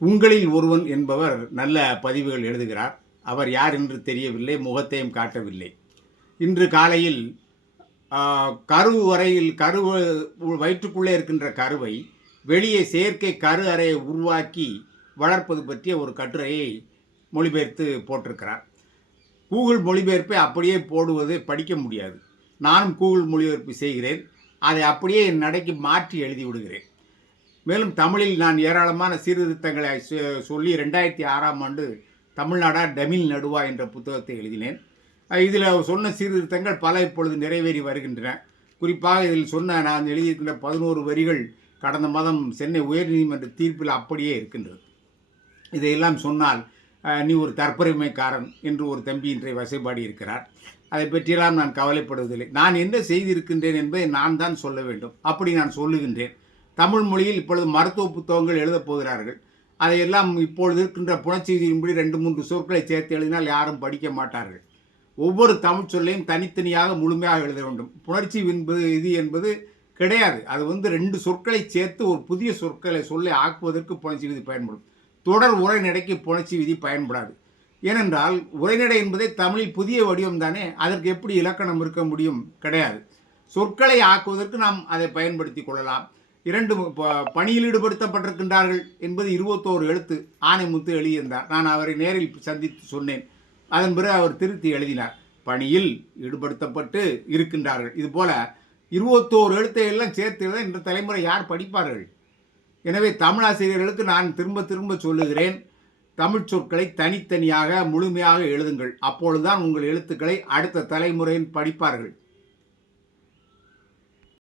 உங்களில் ஒருவன் என்பவர் நல்ல பதிவுகள் எழுதுகிறார். அவர் யார் என்று தெரியவில்லை, முகத்தையும் காட்டவில்லை. இன்று காலையில் கரு வயிற்றுக்குள்ளே இருக்கின்ற கருவை வெளியே செயற்கை கரு அறையை உருவாக்கி வளர்ப்பது பற்றிய ஒரு கட்டுரையை மொழிபெயர்த்து போட்டிருக்கிறார். கூகுள் மொழிபெயர்ப்பை அப்படியே போடுவதை படிக்க முடியாது. நானும் கூகுள் மொழிபெயர்ப்பு செய்கிறேன். அதை அப்படியே என் நடைக்கு மாற்றி எழுதி விடுகிறேன். மேலும் தமிழில் நான் ஏராளமான சீர்திருத்தங்களை சொல்லி 2006ஆம் ஆண்டு தமிழ்நாடா டமிழ் நடுவா என்ற புத்தகத்தை எழுதினேன். இதில் சொன்ன சீர்திருத்தங்கள் பல இப்பொழுது நிறைவேறி வருகின்றன. குறிப்பாக இதில் சொன்ன நான் எழுதியிருக்கின்ற 11 வரிகள் கடந்த மாதம் சென்னை உயர்நீதிமன்ற தீர்ப்பில் அப்படியே இருக்கின்றது. இதையெல்லாம் சொன்னால் நீ ஒரு தற்பெருமைக்காரன் என்று ஒரு தம்பி இன்றை வசைபாடி இருக்கிறார். அதை பற்றியெல்லாம் நான் கவலைப்படுவதில்லை. நான் என்ன செய்திருக்கின்றேன் என்பதை நான் தான் சொல்ல வேண்டும். அப்படி நான் சொல்லுகின்றேன். தமிழ் மொழியில் இப்பொழுது மருத்துவ புத்தகங்கள் எழுதப் போகிறார்கள். அதையெல்லாம் இப்பொழுது இருக்கின்ற புணர்ச்சியின்படி 2-3 சொற்களை சேர்த்து எழுதினால் யாரும் படிக்க மாட்டார்கள். ஒவ்வொரு தமிழ் சொல்லையும் தனித்தனியாக முழுமையாக எழுத வேண்டும். புணர்ச்சி என்பது கிடையாது. அது 2 சொற்களை சேர்த்து ஒரு புதிய சொல்லை ஆக்குவதற்கு புணர்ச்சி விதி பயன்படும். தொடர் உரைநடைக்கு புணர்ச்சி விதி பயன்படாது. ஏனென்றால் உரைநடை என்பதே தமிழில் புதிய வடிவம் தானே. அதற்கு எப்படி இலக்கணம் இருக்க முடியும்? கிடையாது. சொற்களை ஆக்குவதற்கு நாம் அதை பயன்படுத்தி கொள்ளலாம். 2 பணியில் ஈடுபடுத்தப்பட்டிருக்கின்றார்கள் என்பது 21 எழுத்து ஆணைமுத்து எழுதியிருந்தார். நான் அவரை நேரில் சந்தித்து சொன்னேன். அதன் பிறகு அவர் திருத்தி எழுதினார், பணியில் ஈடுபடுத்தப்பட்டு இருக்கின்றார்கள். இதுபோல 21 எழுத்தை எல்லாம் சேர்த்து இந்த தலைமுறை யார் படிப்பார்கள்? எனவே தமிழாசிரியர்களுக்கு நான் திரும்ப திரும்ப சொல்லுகிறேன், தமிழ் சொற்களை தனித்தனியாக முழுமையாக எழுதுங்கள். அப்பொழுதுதான் உங்கள் எழுத்துக்களை அடுத்த தலைமுறையின் படிப்பார்கள்.